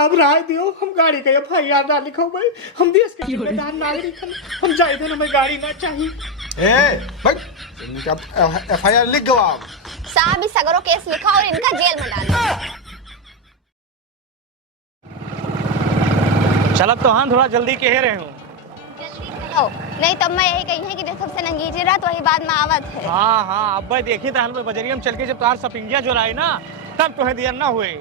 साहब राय दियो, हम गाड़ी का FIR ना लिखो भाई, हम देश के जिम्मेदार नागरिक हम जाए थे, हमें गाड़ी ना चाहिए। भाई FIR लिख गवा साहब इस सगरों केस लिखा और इनका जेल में डालो। चल अब तो हाँ थोड़ा जल्दी कह रहे हूँ। नहीं तब मैं यही कही है कि सबसे नंगीजी रात वही बाद में आवत है। हाँ अब भाई देखी था हमें बजरिया में चल के जब तुम्हार शॉपिंगिया जो रही ना तब तुम्हें दिया ना हुए।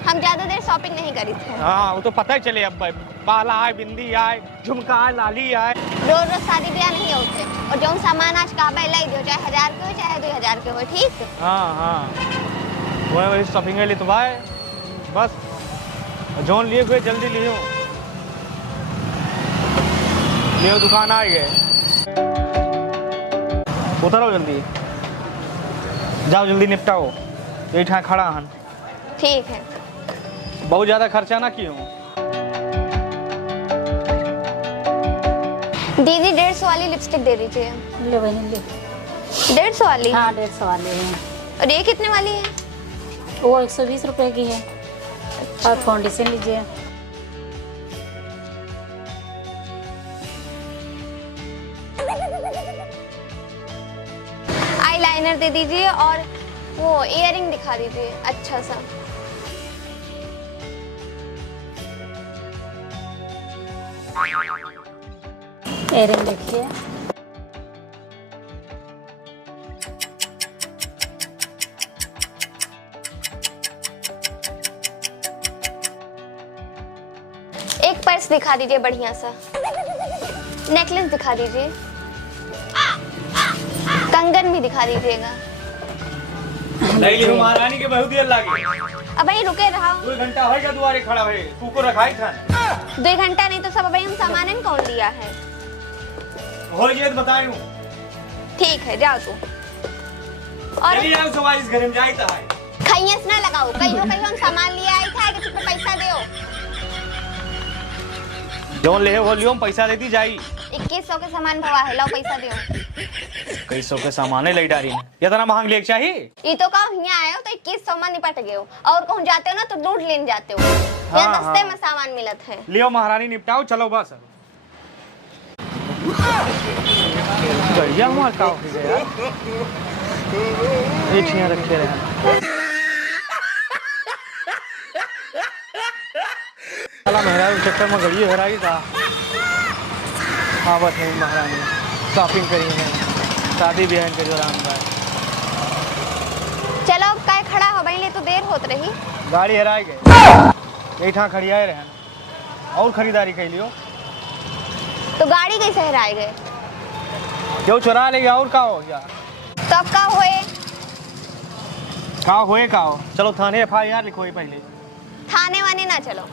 हम ज्यादा देर शॉपिंग नहीं करी थे। हाँ वो तो पता ही चले अब भाई, बाला आए, बिंदी आए, झुमका आए, लाली आए। रोज रोज शादी ब्याह नहीं होते और जो सामान आज कहा लाई दो, चाहे 1000 के हो चाहे 2000 के हो, ठीक। हाँ वही शॉपिंग लिए तो भाई बस जोन लिए हुए जल्दी लियो दुकान आ गए। उतरो जल्दी, जाओ जल्दी निपटाओ, यही ठाक खड़ा हन। ठीक है, बहुत ज्यादा खर्चा ना कियो। दीदी 150 वाली लिपस्टिक दे दीजिए। ले बहन ले। 150 वाली? हाँ 150 वाले हैं। और ये कितने वाली है? वो 120 रुपए की है। और फाउंडेशन लीजिए। आईलाइनर दे दीजिए और वो इयररिंग दिखा दीजिए अच्छा सा। इयररिंग देखिए। एक पर्स दिखा दीजिए बढ़िया सा। नेकलेस दिखा दीजिए। कंगन भी दिखा दीजिएगा। महारानी के बहुत देर लगी। अब यही रुके रहा। 2 घंटा होगा दुआरे खड़ा है, कुको रखाई था। 2 घंटा नहीं तो सब अभी हम सामान कौन लिया है। हो ये बताऊं। ठीक है जाओ तू। और चलिए आओ सवारी इस घर में जाई था। खैयस ना लगाओ, कहियो हम सामान लिए आई था कि तुमको पैसा दियो। जो ले वो लियो, पैसा देती जाई। 2100 के सामान भवा है, लो पैसा दियो। 2100 के सामान ले डारी ने, ये तना महंग लेके चाहिए। ये तो कहो यहाँ आए हो तो 2100 में निपट गए हो, और कहूँ जाते हो ना तो लूट लेने जाते हो। यहाँ सस्ते में सामान मिलत है। लियो महारानी निपटाओ, चलो बस। बढ़िया हुआ का यार, ये छिया रखे रहे। साला महाराज चक्कर में गड़ी हराई था। आवत है महारानी, शॉपिंग करी है, शादी ब्याह करी आराम बार। चलो काय खड़ा हो भाई, तो देर होत रही। गाड़ी हराई गए, यही ठा खड़ी आए रहे और खरीदारी कर लियो। तो गाड़ी कैसे हराए गए? क्यों चुरा ले गया और का हो गया? तब का होए? का हो? चलो थाने FIR लिखोई पहले। थाने वाने ना चलो,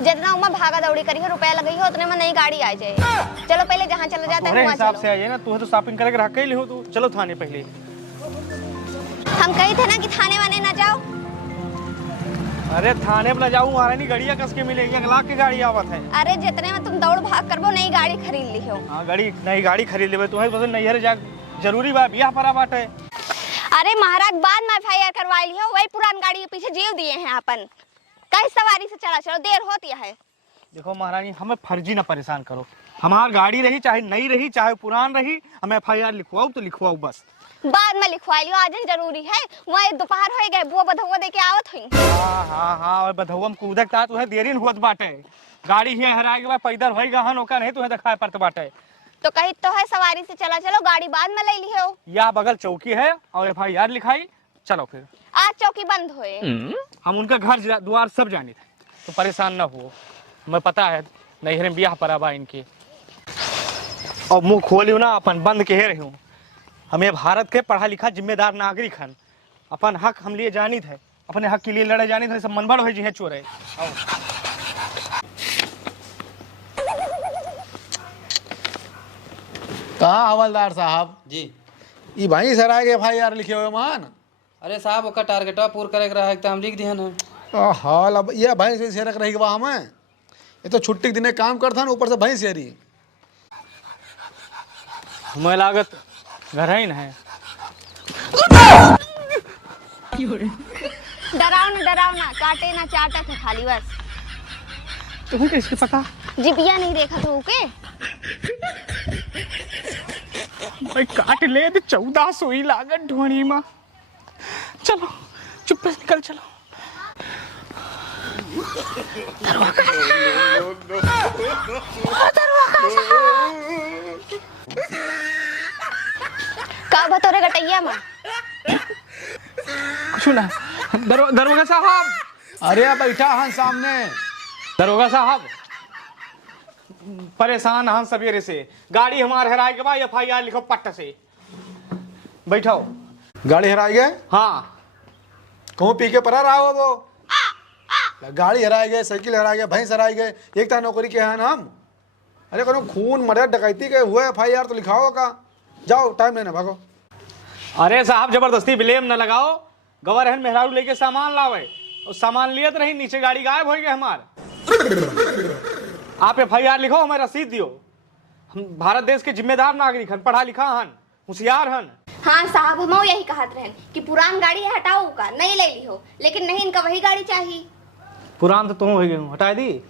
जितना उमा भागा दौड़ी करी है, रुपया लगी हो उतने में नई गाड़ी आ जाए। चलो पहले जहाँ चला जाता है वहाँ हिसाब चलो। से आइए ना, तू तो शॉपिंग करके रख के ही लियो तू। चलो थाने पहले। हम कही थे ना कि थाने वाने ना जाओ। अरे थाने में ना जाऊँ, महारानी गाड़ियाँ कस के मिलेगी, 1 लाख की गाड़ी आवत है। अरे जितने में तुम दौड़ भाग करबो नई गाड़ी खरीद ली हो। हाँ नई गाड़ी खरीद लेबे, तुम्हें पसंद नहीं है, जा जरूरी बा, बियाह पर बात है। अरे महाराज बाद में FIR करवा ली हो, वही पुरान गाड़ी के पीछे जीव दिए हैं अपन। कई सवारी से चला चलो, देर होती है। देखो महारानी, हमें फर्जी ना परेशान करो। हमारी गाड़ी रही, चाहे नई रही चाहे पुरान रही, हमें FIR लिखवाओ तो लिखवाओ बस। बाद में लिखवा लियो, आज जरूरी है। वहाँ दोपहर हो गए, बुआ बधुआ दे के आवत हुई। हाँ और बधुआ में कूदक ता तुम्हें देरी हुत बाटे। गाड़ी ही हराए के बाद पैदल होएगा हन, ओका नहीं तुम्हें दिखाए पड़त बाटे। तो कही तो है सवारी से चला चलो, गाड़ी बाद में ले ली हो। या बगल चौकी है और FIR लिखाई, चलो फिर। आज चौकी बंद होए। हम उनका घर द्वार सब जाने थे, तो परेशान ना हो। मैं पता है नैहरे में ब्याह पराबा इनके, और मुंह खोलियो ना अपन बंद के रही हूँ। हमें भारत के पढ़ा लिखा जिम्मेदार नागरिक हन, अपन हक हम लिए जानी थे, अपने हक के लिए लड़े जानी थे। सब मनबड़ हो जी है चोरे। कहाँ हवलदार साहब जी? ये भाई सर आगे FIR लिखे हुए मान। अरे साहब ओका टारगेट पूरा करे रहा है तो हम लिख दिया ना। हाल अब ये भैंस से रख रही वहाँ में, ये तो छुट्टी के दिन काम करता ना, ऊपर से भैंस रही। हमें लागत घर ही न है। डराओ ना, काटे ना चाटा थे खाली बस। तुम्हें कैसे पता? जिबिया नहीं देखा तो के? भाई काट ले तो 14 सुई लागत ढोनी में। चलो चुप से निकल चलो। का बतौरे गटैया में? कुछ ना। दरोगा साहब। अरे बैठा हन सामने। दरोगा साहब परेशान हन सवेरे से। गाड़ी हमारे हराए के बाद FIR लिखो पट्ट से। बैठो। गाड़ी हराई गए? हाँ। कहूँ पी के परा रहा हो वो? गाड़ी हराए गए, साइकिल हराए गए, भैंस हराए गए, एक तरह नौकरी के हैं हम। अरे कोनो खून मर्डर डकैती के हुए FIR तो लिखाओ का। जाओ टाइम लेना भागो। अरे साहब जबरदस्ती ब्लेम न लगाओ। गवर्नर मेहरारू लेके सामान लावे और सामान लिए तो नहीं, नीचे गाड़ी गायब हो गई हमार। आप FIR लिखो, हमें रसीद दियो। हम भारत देश के जिम्मेदार नागरिक हन, पढ़ा लिखा हन, होशियार हन। हाँ साहब, हम यही कहत रहन कि पुरान गाड़ी हटाओ का नहीं ले ली हो, लेकिन नहीं, इनका वही गाड़ी चाहिए। पुरान तो तुम हो गई, हटा दी।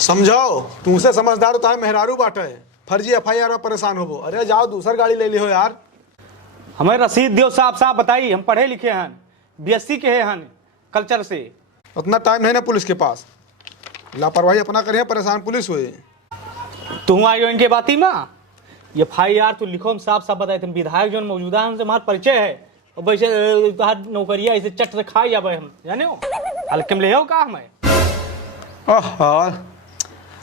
समझाओ, तुमसे समझदार होता है मेहरारू बाटे, फर्जी FIR में परेशान हो। अरे जाओ दूसर गाड़ी ले ली हो यार। हमें रसीद दियो, साफ साफ बताइए। हम पढ़े लिखे हन, BSc के हन कल्चर से। उतना टाइम है ना पुलिस के पास। लापरवाही अपना करिए, परेशान पुलिस हुए। तुम आई हो इनके बाती में। FIR तो लिखो, हम साफ साफ बताए। तुम विधायक जो मौजूदा है उनसे हमारा परिचय है, और वैसे नौकरिया ऐसे चट से खाई जाबे हम, जाने हो हल्के ले हो का हमें।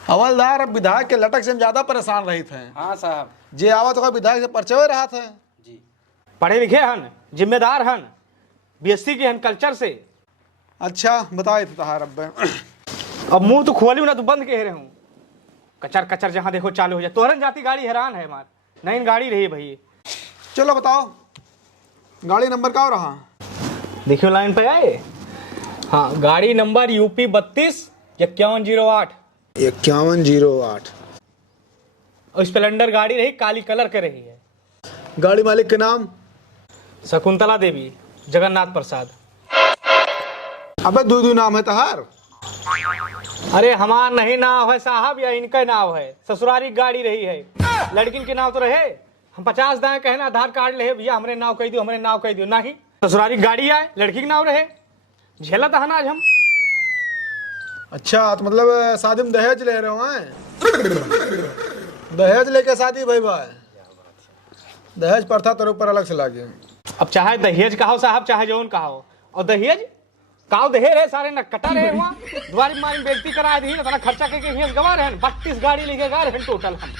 हवलदार अब विधायक के लटक से हम ज्यादा परेशान रही थे। हाँ साहब जे आवा तो विधायक से परिचय रहा था। जी। पढ़े लिखे हन, जिम्मेदार हन, BSc के हन कल्चर से। अच्छा बताए थे तहार अब। अब मुंह तो खोली ना तो बंद के रहे हूँ। कचर कचर जहाँ देखो चालू हो जाए। तोहरन जाती गाड़ी हैरान है हमार, नहीं गाड़ी रही भाई। चलो बताओ गाड़ी नंबर क्या हो रहा? देखियो लाइन पे आए। हाँ, गाड़ी नंबर UP 32-5108। 5108। और स्प्लेंडर गाड़ी रही, काली कलर के रही है। गाड़ी मालिक के नाम? शकुंतला देवी, जगन्नाथ प्रसाद। अबे दो नाम है तहार। अरे हमार नहीं नाव है साहब, या इनका नाव है। ससुरारी गाड़ी रही है, लड़किन के नाव तो रहे। हम 50 दाएं कहना आधार कार्ड ले भैया हमरे नाव कह दियो, हमरे नाव कह दियो। नहीं, ससुरारी गाड़ी आए, लड़की के नाव रहे। झेला था ना आज हम। अच्छा तो मतलब शादी में दहेज ले रहे हो हैं? दहेज लेके शादी भाई भाई। दहेज प्रथा तेरे ऊपर अलग से लागे। अब चाहे दहेज कहो साहब, चाहे जौन कहो। और दहेज काव दहे रहे सारे न कटा रहे हुआ। द्वारी मारी बेइज्जती करा दी, ना खर्चा करके भेज गवा रहे। 32 गाड़ी लेके गा रहे टोटल हम।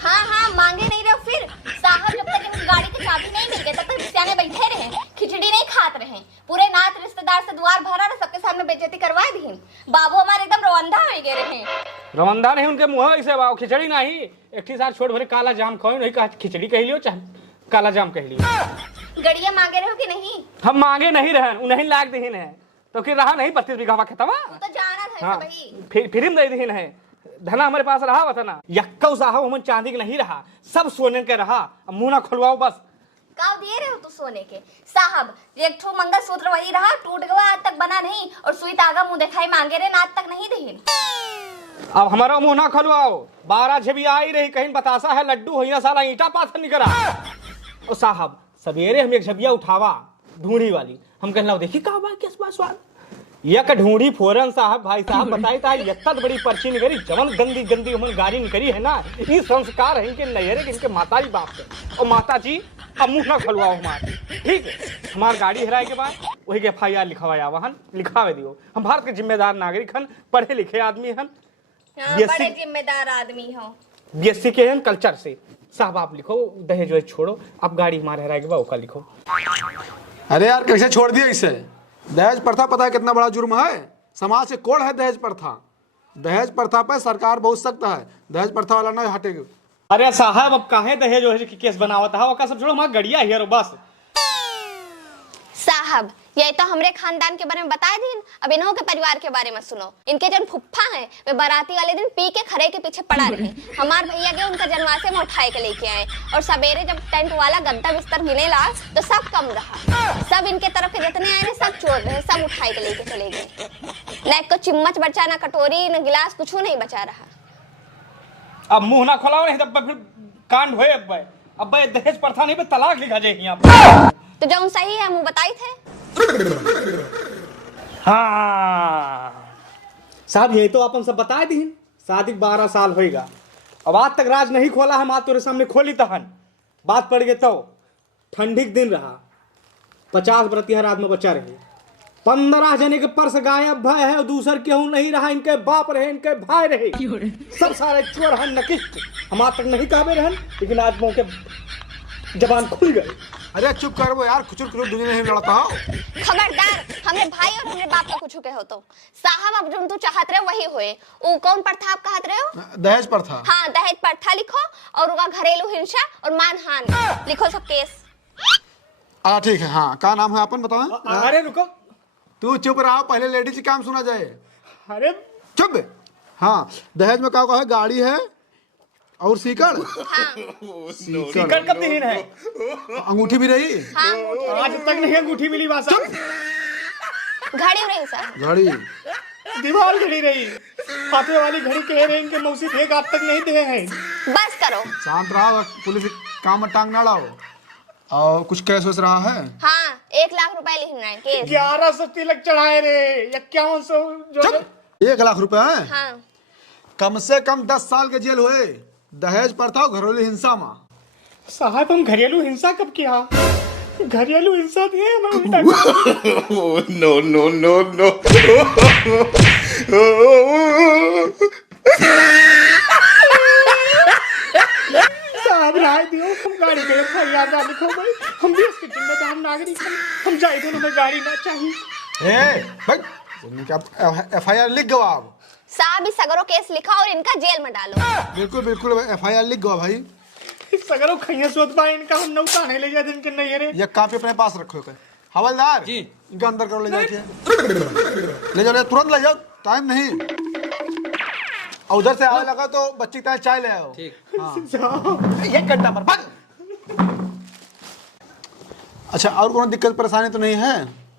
हाँ, मांगे नहीं रहे फिर साहब। जब तक इनको गाड़ी की चाबी नहीं मिल गई तब तक सियाने बैठे रहे, खिचड़ी नहीं खात रहे। पूरे नात रिश्तेदार से द्वार भरा रहे, सबके सामने बेइज्जती करवा दी। बाबू हमारे एकदम रवंदा हो गए रहे। रवंदा नहीं, उनके मुँह ऐसे खिचड़ी नहीं। एक साथ छोड़ भरे काला जाम खाओ, नहीं कहा खिचड़ी कह लियो, चाहे काला जाम कह लियो। गड़िया मांगे रहे हो कि नहीं? हम मांगे नहीं रहन, उन्हें लाग दहीन है तो कि रहा नहीं 32 बीघा खेतवा। तो जाना था हाँ, भाई। फिर दे दहीन है। धना हमारे पास रहा वतना यक्का साहब, हम चांदी के नहीं रहा, सब सोने के रहा। अब मुंह ना खुलवाओ बस। काव दिए रहे हो तू सोने के साहब? एक ठो मंगलसूत्र वही रहा, टूट गया, आज तक बना नहीं। और सुई धागा मुंह दिखाई मांगे रहे, आज तक नहीं दहीन। अब हमारा मुंह ना खुलवाओ। 12 झबी आई रही, कहीं बतासा है लड्डू हो ना साला ईटा पाथर निकला। और साहब सवेरे हम एक झबिया उठावा ढूंढी वाली, हम कहना देखी का बा किस बात स्वाद यक ढूंढी फोरन साहब। भाई साहब बताई था यत्ता बड़ी पर्ची निकली, जवन गंदी गंदी हमन गाड़ी निकली है ना। ये संस्कार है इनके नैहरे के, इनके माता जी बाप के। और माता जी अब मुंह ना खुलवाओ हमारे, ठीक है? हमारी गाड़ी हराए के बाद वही के FIR लिखवाया वाहन लिखावे दियो। हम भारत के जिम्मेदार नागरिक हन, पढ़े लिखे आदमी हन, बड़े जिम्मेदार आदमी हो। BSc के हन कल्चर से। साहब आप लिखो, दहेज वहेज छोड़ो, अब गाड़ी हमारे हराए के बाद ओका लिखो। अरे यार कैसे छोड़ दिया इसे? दहेज प्रथा पता है कितना बड़ा जुर्म है? समाज से कोड है दहेज प्रथा। दहेज प्रथा पे सरकार बहुत सख्त है, दहेज प्रथा वाला ना हटेगी। अरे साहब अब काहे दहेज वहेज की केस बनावत है? ओका सब छोड़ो, हमारा गड़िया हियर बस। साहब ये तो हमरे खानदान के बारे में बता दीन, अब इन्हों के परिवार के बारे में सुनो। इनके जन फुफ्फा हैं वे बाराती वाले दिन पी के खरे के पीछे पड़ा रहे। हमार भैया के उनका जनवासे में उठाए के लेके आए और सवेरे जब टेंट वाला गद्दा बिस्तर मिलेला तो सब कम रहा, सब इनके तरफ के जितने आए सब चोर रहे, सब उठाए के लेके चले गए। न को चिम्मच बचा, ना कटोरी, न गिलास, कुछ नहीं बचा रहा। अब मुंह ना खोलाओ नहीं तब फिर कांड होए। अब दहेज प्रथा नहीं पे तलाक लिखा जाए यहाँ पर। तो जो सही है मुंह बताई थे। हाँ साहब यही तो अपन सब बता दी। शादी 12 साल होएगा, अब आज तक राज नहीं खोला हम। आज तेरे सामने खोली तहन बात पड़ गए तो ठंडी के दिन रहा, 50 बरतिया रात में बचा रहे, 15 जने के पर्स गायब भय है, दूसर केहू नहीं रहा। इनके बाप रहे, इनके भाई रहे, सब सारे चोर हन नकिस्त। हम आज तक नहीं काबे रहन, लेकिन आज मौके जबान खुल गए। अरे चुप कर वो यार, खुचुर खुचुर दुनिया नहीं लड़ता हो। खबरदार, हमरे भाई और हमरे बाप का कुछ के हो तो साहब अब जो तू चाहत रहे वही होए। वो कौन प्रथा आप कहत रहे हो? दहेज प्रथा। हाँ, दहेज प्रथा लिखो और उनका घरेलू हिंसा और मानहानि लिखो, सब केस। ठीक है। हाँ, क्या नाम है अपन बताओ? अरे रुको, तू चुप रहा, पहले लेडीज की काम सुना जाए। अरे चुप। हाँ, दहेज में क्या है? गाड़ी है और सीकड़। हाँ, सीकड़ कब नहीं है? अंगूठी भी रही। हाँ, आज तक नहीं अंगूठी मिली बासा। घड़ी रही सर, घड़ी दीवार घड़ी रही, हाथे वाली घड़ी कह रहे इनके मौसी थे, आज तक नहीं दे हैं। बस करो। शांत रहा, पुलिस काम में टांग ना लाओ। और कुछ कैश वैस रहा है? हाँ, 1 लाख रुपए लिखना है केस। 1100 तिलक चढ़ाए रे, 5100 जो 1 लाख रुपए है। हाँ, कम से कम 10 साल के जेल हुए। दहेज प्रथा और घरेलू हिंसा में। साहब हम घरेलू हिंसा कब किया? घरेलू हिंसा दिए हमें उल्टा। no, no, no, no. साहब राय दियो, हम गाड़ी के फरियाद ना लिखो भाई, हम भी इसके जिम्मेदार नागरिक हैं, हम जाए तो हमें गाड़ी ना चाहिए। भाई FIR लिख गवा। आप साहब इस सगरो केस लिखा और इनका जेल में डालो। बिल्कुल बिल्कुल FIR लिख गवा भाई। सगरो खैया सोत बा इनका, हम नौका नहीं ले जाते इनके नहीं रे। ये कापी अपने पास रखो। हवलदार जी। इनका अंदर करो, ले जाके ले जाओ, तुरंत ले जाओ, टाइम नहीं। और उधर से आने लगा तो बच्ची का चाय ले आओ। ठीक। हाँ। 1 घंटा पर बंद। अच्छा, और कोई दिक्कत परेशानी तो नहीं है?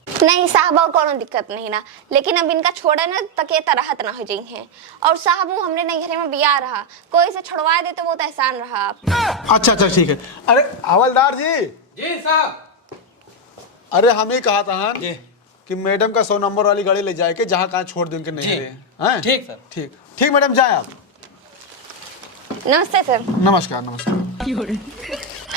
नहीं साहब, और कोनो दिक्कत नहीं ना, लेकिन अब इनका छोड़ा ना तक ये तरहत ना हो जाई है। और साहब वो हमने नहीं घरे में बिया रहा, कोई से छुड़वा दे तो वो तो एहसान रहा आप। अच्छा ठीक है। अरे हवलदार जी। जी साहब। अरे हम ही कहा था जी। कि मैडम का 100 नंबर वाली गाड़ी ले जाए के जहाँ कहाँ छोड़ दें उनके नहीं रहे। ठीक सर। ठीक ठीक मैडम, जाए आप। नमस्ते सर। नमस्कार नमस्कार।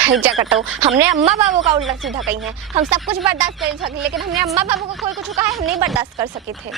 जा कटो, हमने अम्मा बाबू का उल्टा सीधा कही है। हम सब कुछ बर्दाश्त कर सके, लेकिन हमने अम्मा बाबू का कोई कुछ कहा है हम नहीं बर्दाश्त कर सके थे।